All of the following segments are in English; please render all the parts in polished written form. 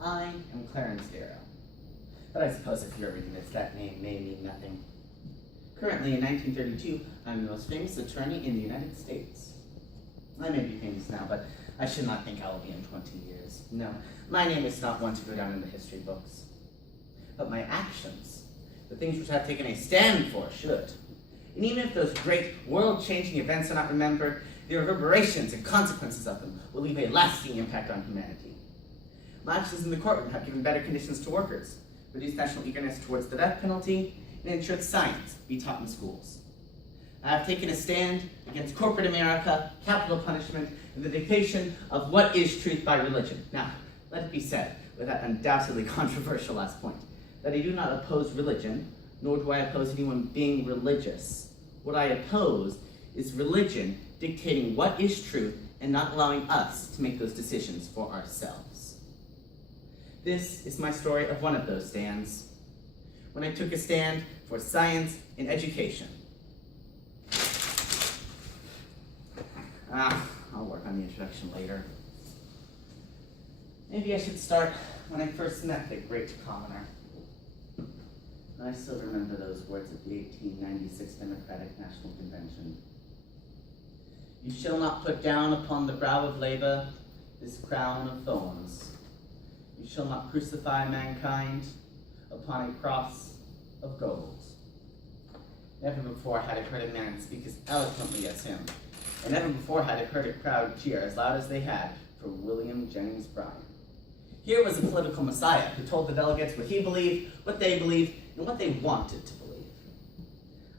I am Clarence Darrow, but I suppose if you're reading this, that name may mean nothing. Currently, in 1932, I'm the most famous attorney in the United States. I may be famous now, but I should not think I will be in 20 years. No, my name is not one to go down in the history books. But my actions, the things which I've taken a stand for, should. And even if those great world-changing events are not remembered, the reverberations and consequences of them will leave a lasting impact on humanity. My actions in the courtroom have given better conditions to workers, reduced national eagerness towards the death penalty, and ensured science be taught in schools. I have taken a stand against corporate America, capital punishment, and the dictation of what is truth by religion. Now, let it be said, with that undoubtedly controversial last point, that I do not oppose religion, nor do I oppose anyone being religious. What I oppose is religion dictating what is truth and not allowing us to make those decisions for ourselves. This is my story of one of those stands, when I took a stand for science and education. I'll work on the introduction later. Maybe I should start when I first met the great commoner. I still remember those words at the 1896 Democratic National Convention. You shall not put down upon the brow of labor this crown of thorns. You shall not crucify mankind upon a cross of gold. Never before had I heard a man speak as eloquently as him, and never before had I heard a crowd cheer as loud as they had for William Jennings Bryan. Here was a political messiah who told the delegates what he believed, what they believed, and what they wanted to believe.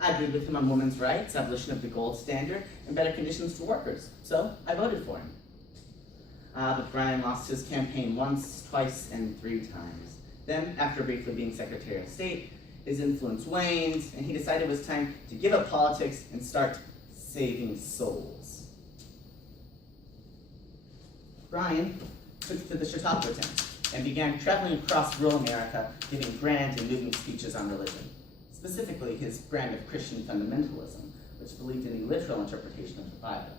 I agreed with him on women's rights, abolition of the gold standard, and better conditions for workers, so I voted for him. But Bryan lost his campaign once, twice, and 3 times. Then, after briefly being Secretary of State, his influence waned, and he decided it was time to give up politics and start saving souls. Bryan took to the Chautauqua tent and began traveling across rural America, giving grand and moving speeches on religion, specifically his brand of Christian fundamentalism, which believed in the literal interpretation of the Bible.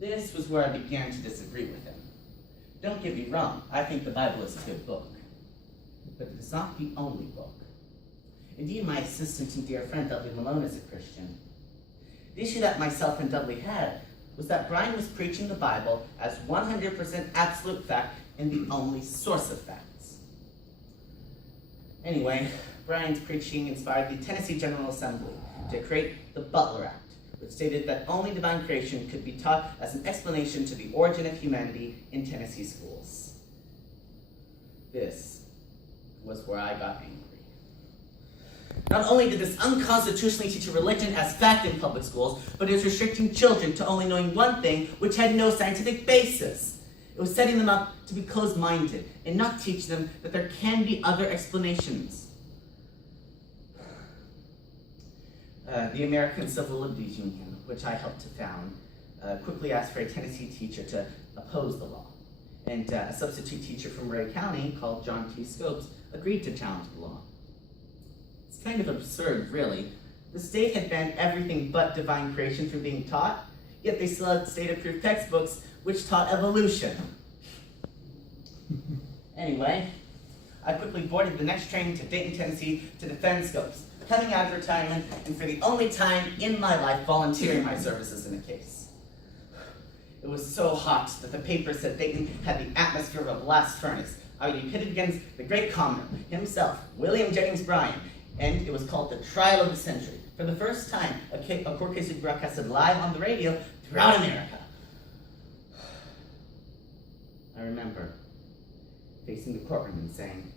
This was where I began to disagree with him. Don't get me wrong, I think the Bible is a good book, but it is not the only book. Indeed, my assistant and dear friend Dudley Lamone is a Christian. The issue that myself and Dudley had was that Bryan was preaching the Bible as 100% absolute fact and the only source of facts. Anyway, Bryan's preaching inspired the Tennessee General Assembly to create the Butler Act, which stated that only divine creation could be taught as an explanation to the origin of humanity in Tennessee schools. This was where I got angry. Not only did this unconstitutionally teach a religion as fact in public schools, but it was restricting children to only knowing one thing which had no scientific basis. It was setting them up to be closed-minded and not teach them that there can be other explanations. The American Civil Liberties Union, which I helped to found, quickly asked for a Tennessee teacher to oppose the law. And a substitute teacher from Ray County, called John T. Scopes, agreed to challenge the law. It's kind of absurd, really. The state had banned everything but divine creation from being taught, yet they still had state-approved textbooks which taught evolution. Anyway, I quickly boarded the next train to Dayton, Tennessee to defend Scopes, coming out of retirement and for the only time in my life volunteering my services in a case. It was so hot that the paper said Dayton had the atmosphere of a blast furnace. I would be pitted against the great commoner himself, William Jennings Bryan, and it was called the trial of the century. For the first time, a court case was broadcasted live on the radio throughout America. I remember facing the courtroom and saying,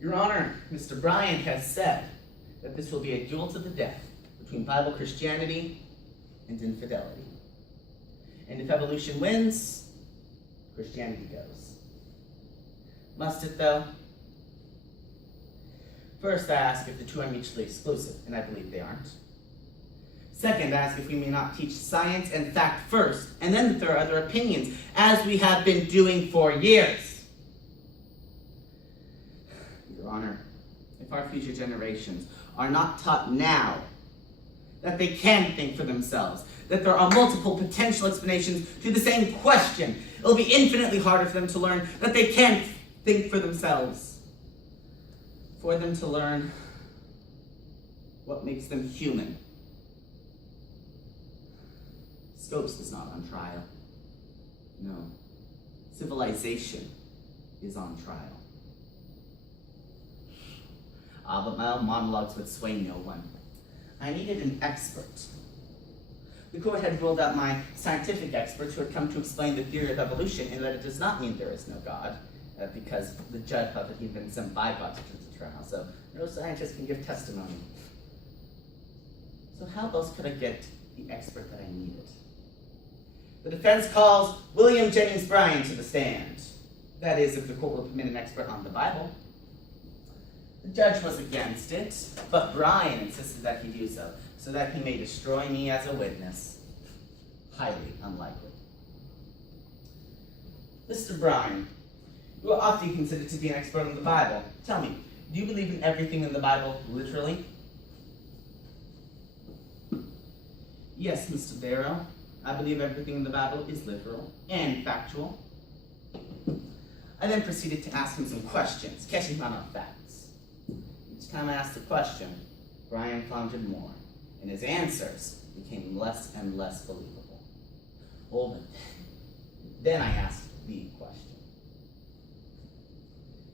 "Your Honor, Mr. Bryan has said that this will be a duel to the death between Bible Christianity and infidelity. And if evolution wins, Christianity goes. Must it, though? First, I ask if the two are mutually exclusive, and I believe they aren't. Second, I ask if we may not teach science and fact first, and then if there are other opinions, as we have been doing for years. Your Honor, if our future generations are not taught now that they can think for themselves, that there are multiple potential explanations to the same question. It'll be infinitely harder for them to learn that they can't think for themselves. For them to learn what makes them human. Scopes is not on trial. No. Civilization is on trial. But my own monologues would sway no one. I needed an expert. The court had ruled out my scientific experts who had come to explain the theory of evolution and that it does not mean there is no God, because the judge thought that he'd been some byproduct of the trial, so no scientist can give testimony. So how else could I get the expert that I needed? The defense calls William Jennings Bryan to the stand. That is, if the court will permit an expert on the Bible. The judge was against it, but Bryan insisted that he do so that he may destroy me as a witness. Highly unlikely. Mr. Bryan, you are often considered to be an expert on the Bible. Tell me, do you believe in everything in the Bible literally? Yes, Mr. Darrow. I believe everything in the Bible is literal and factual. I then proceeded to ask him some questions, catching him on facts. Each time I asked a question, Bryan floundered more, and his answers became less and less believable. Well, then I asked the question.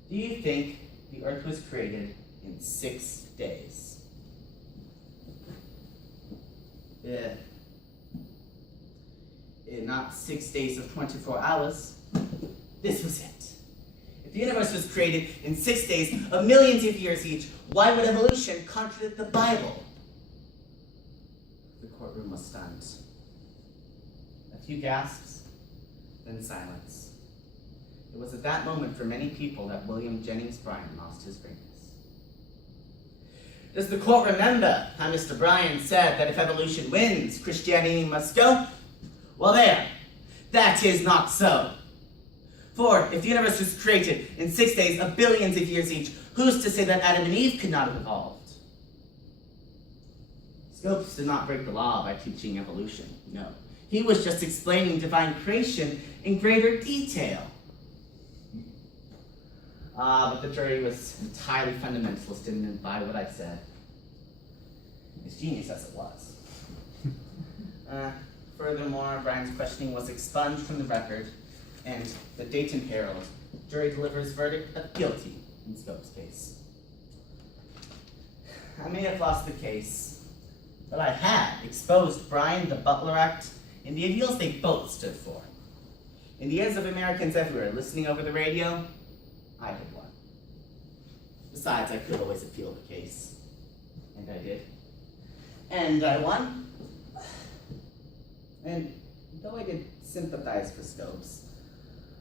Do you think the earth was created in 6 days? Not 6 days of 24 hours. This was it. If the universe was created in 6 days of millions of years each, why would evolution contradict the Bible? The courtroom was stunned. A few gasps, then silence. It was at that moment for many people that William Jennings Bryan lost his greatness. Does the court remember how Mr. Bryan said that if evolution wins, Christianity must go? Well, there. That is not so. For if the universe was created in 6 days of billions of years each, who's to say that Adam and Eve could not have evolved? Scopes did not break the law by teaching evolution, no. He was just explaining divine creation in greater detail. But the jury was entirely fundamentalist and didn't buy what I said. As genius as it was. Furthermore, Bryan's questioning was expunged from the record, and the Dayton Herald jury delivers verdict of guilty in Scope's case. I may have lost the case, but I had exposed Bryan, the Butler Act, and the ideals they both stood for. In the ears of Americans everywhere listening over the radio, I had won. Besides, I could always appeal the case. And I did. And I won. And though I did sympathize for Scopes,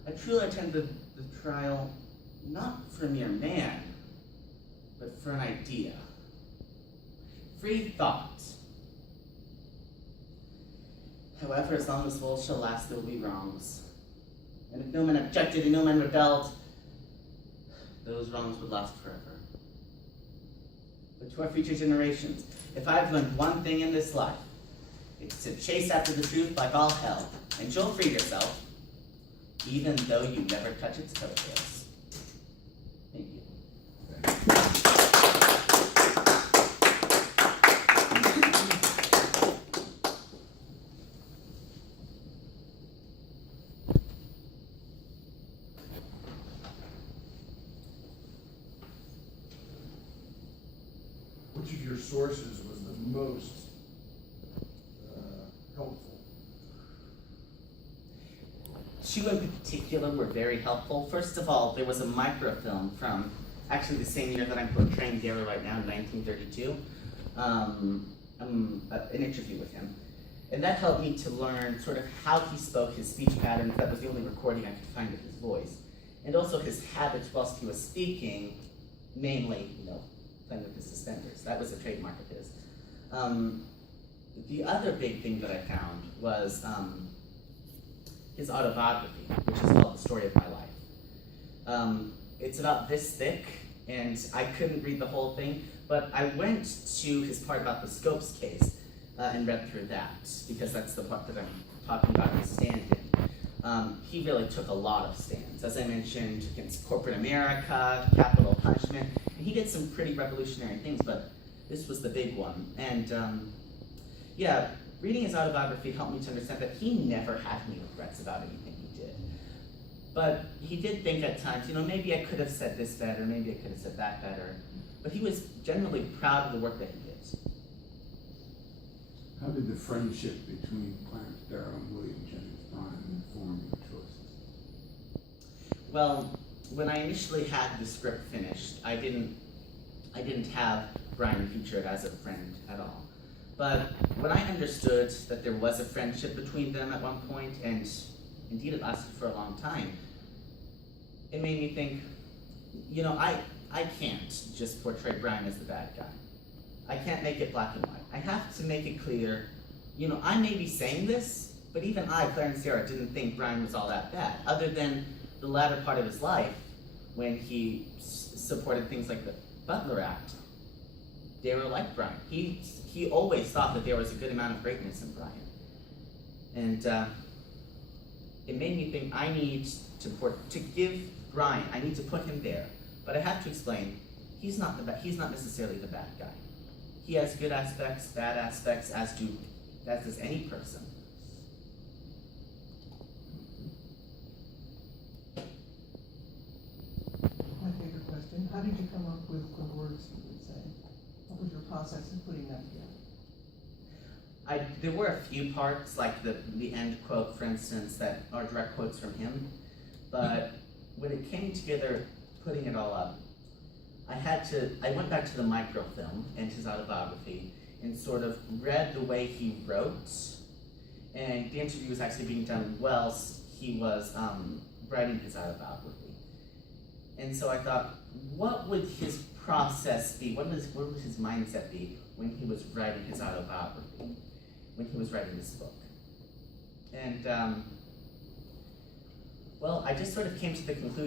I truly attended the trial not for a mere man, but for an idea. Free thought. However, as long as wolves shall last, there will be wrongs. And if no man objected and no man rebelled, those wrongs would last forever. But to our future generations, if I've learned one thing in this life, it's to chase after the truth like all hell, and you'll free yourself, even though you never touch its coattails. Thank you. Which of your sources was the most helpful? Two in particular were very helpful. First of all, there was a microfilm from actually the same year that I'm portraying Darrow right now, in 1932, an interview with him. And that helped me to learn sort of how he spoke, his speech patterns. That was the only recording I could find of his voice. And also his habits whilst he was speaking, mainly, playing with his suspenders. That was a trademark of his. The other big thing that I found was his autobiography, which is called The Story of My Life. It's about this thick, and I couldn't read the whole thing, but I went to his part about the Scopes case, and read through that, because that's the part that I'm talking about his stand in. He really took a lot of stands, as I mentioned, against corporate America, capital punishment, and he did some pretty revolutionary things, but this was the big one. And yeah, reading his autobiography helped me to understand that he never had any regrets about anything he did. But he did think at times, maybe I could have said this better, maybe I could have said that better. But he was generally proud of the work that he did. How did the friendship between Clarence Darrow and William Jennings Bryan inform your choices? Well, when I initially had the script finished, I didn't have Bryan featured as a friend at all. But when I understood that there was a friendship between them at one point, and indeed it lasted for a long time, it made me think, I can't just portray Bryan as the bad guy. I can't make it black and white. I have to make it clear, I may be saying this, but even I, Clarence Darrow, didn't think Bryan was all that bad, other than the latter part of his life, when he supported things like the Butler Act. Darrow liked Bryan. He always thought that there was a good amount of greatness in Bryan. And it made me think I need to give Bryan, I need to put him there. But I have to explain, he's not necessarily the bad guy. He has good aspects, bad aspects, as does any person. My favorite question, how did you come up with the words you would say? What was your process in putting that together? There were a few parts, like the end quote, for instance, that are direct quotes from him. But when it came together, putting it all up, I went back to the microfilm and his autobiography and sort of read the way he wrote. And the interview was actually being done whilst he was writing his autobiography. And so I thought, what would his process be? What would his mindset be when he was writing his autobiography, when he was writing this book? And, well, I just sort of came to the conclusion